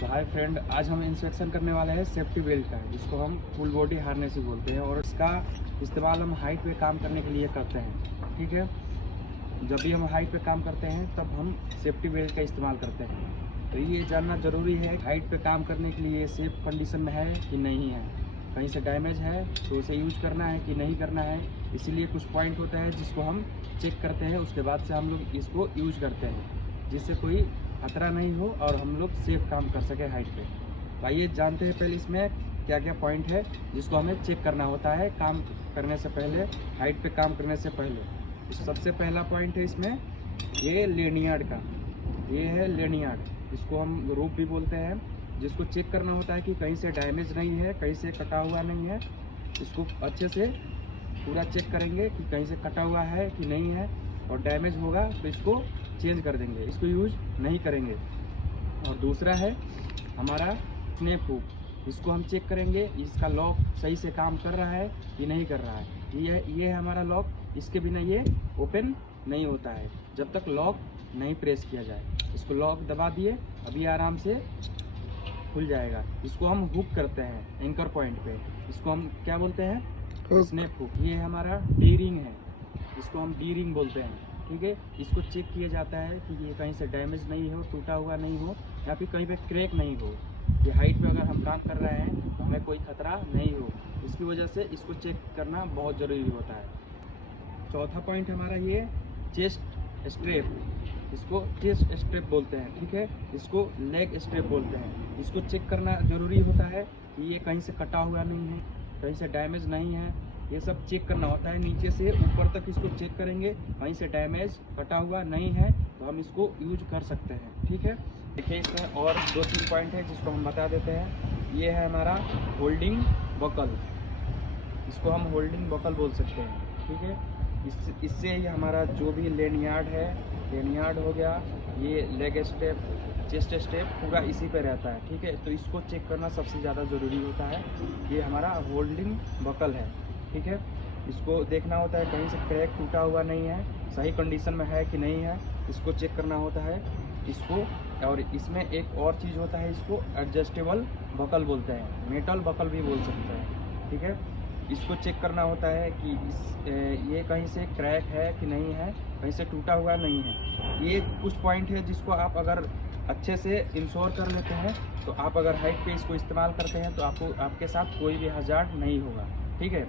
तो hi friend, आज हम इंस्पेक्शन करने वाले हैं सेफ्टी बेल्ट का, जिसको हम फुल बॉडी हार्नेस ही बोलते हैं। और इसका इस्तेमाल हम हाइट पे काम करने के लिए करते हैं। ठीक है, जब भी हम हाइट पे काम करते हैं तब हम सेफ्टी बेल्ट का इस्तेमाल करते हैं। तो ये जानना ज़रूरी है हाइट पे काम करने के लिए सेफ कंडीशन में है कि नहीं है, कहीं से डैमेज है तो उसे यूज करना है कि नहीं करना है। इसीलिए कुछ पॉइंट होता है जिसको हम चेक करते हैं, उसके बाद से हम लोग इसको यूज करते हैं, जिससे कोई खतरा नहीं हो और हम लोग सेफ काम कर सके हाइट पे। तो आइए जानते हैं पहले इसमें क्या क्या पॉइंट है जिसको हमें चेक करना होता है काम करने से पहले, हाइट पे काम करने से पहले। तो सबसे पहला पॉइंट है इसमें ये लेनियार्ड का। ये है लेनियार्ड, इसको हम रूप भी बोलते हैं, जिसको चेक करना होता है कि कहीं से डैमेज नहीं है, कहीं से कटा हुआ नहीं है। इसको अच्छे से पूरा चेक करेंगे कि कहीं से कटा हुआ है कि नहीं है, और डैमेज होगा तो इसको चेंज कर देंगे, इसको यूज नहीं करेंगे। और दूसरा है हमारा स्नैप हुक, इसको हम चेक करेंगे इसका लॉक सही से काम कर रहा है कि नहीं कर रहा है। ये है हमारा लॉक, इसके बिना ये ओपन नहीं होता है जब तक लॉक नहीं प्रेस किया जाए। इसको लॉक दबा दिए, अभी आराम से खुल जाएगा। इसको हम हुक करते हैं एंकर पॉइंट पे, इसको हम क्या बोलते हैं? Snap hook. ये हमारा डी रिंग है, इसको हम डी रिंग बोलते हैं। ठीक है, इसको चेक किया जाता है कि ये कहीं से डैमेज नहीं हो, टूटा हुआ नहीं हो, या फिर कहीं पे क्रैक नहीं हो। ये हाइट पे अगर हम काम कर रहे हैं तो हमें कोई खतरा नहीं हो, इसकी वजह से इसको चेक करना बहुत ज़रूरी होता है। चौथा पॉइंट हमारा ये चेस्ट स्ट्रेप, इसको चेस्ट स्ट्रेप बोलते हैं। ठीक है, इसको लेग स्ट्रेप बोलते हैं। इसको चेक करना ज़रूरी होता है कि ये कहीं से कटा हुआ नहीं है, कहीं से डैमेज नहीं है, ये सब चेक करना होता है। नीचे से ऊपर तक इसको चेक करेंगे, कहीं से डैमेज कटा हुआ नहीं है तो हम इसको यूज कर सकते हैं। ठीक है, देखिए इसमें और 2-3 पॉइंट है जिसको हम बता देते हैं। ये है हमारा होल्डिंग बकल, इसको हम होल्डिंग बकल बोल सकते हैं। ठीक है, इससे ही हमारा जो भी लेनियार्ड है, लेनियार्ड हो गया, ये लेग स्टेप, चेस्ट स्टेप पूरा इसी पे रहता है। ठीक है, तो इसको चेक करना सबसे ज़्यादा ज़रूरी होता है। ये हमारा होल्डिंग बकल है। ठीक है, इसको देखना होता है कहीं से क्रैक टूटा हुआ नहीं है, सही कंडीशन में है कि नहीं है, इसको चेक करना होता है इसको। और इसमें एक और चीज़ होता है, इसको एडजस्टेबल बकल बोलते हैं, मेटल बकल भी बोल सकते हैं। ठीक है, इसको चेक करना होता है कि ये कहीं से क्रैक है कि नहीं है, कहीं से टूटा हुआ नहीं है। ये कुछ पॉइंट है जिसको आप अगर अच्छे से इंश्योर कर लेते हैं तो आप अगर हाइट पे इसको इस्तेमाल करते हैं तो आपको आपके साथ कोई भी हज़ार्ड नहीं होगा। ठीक है।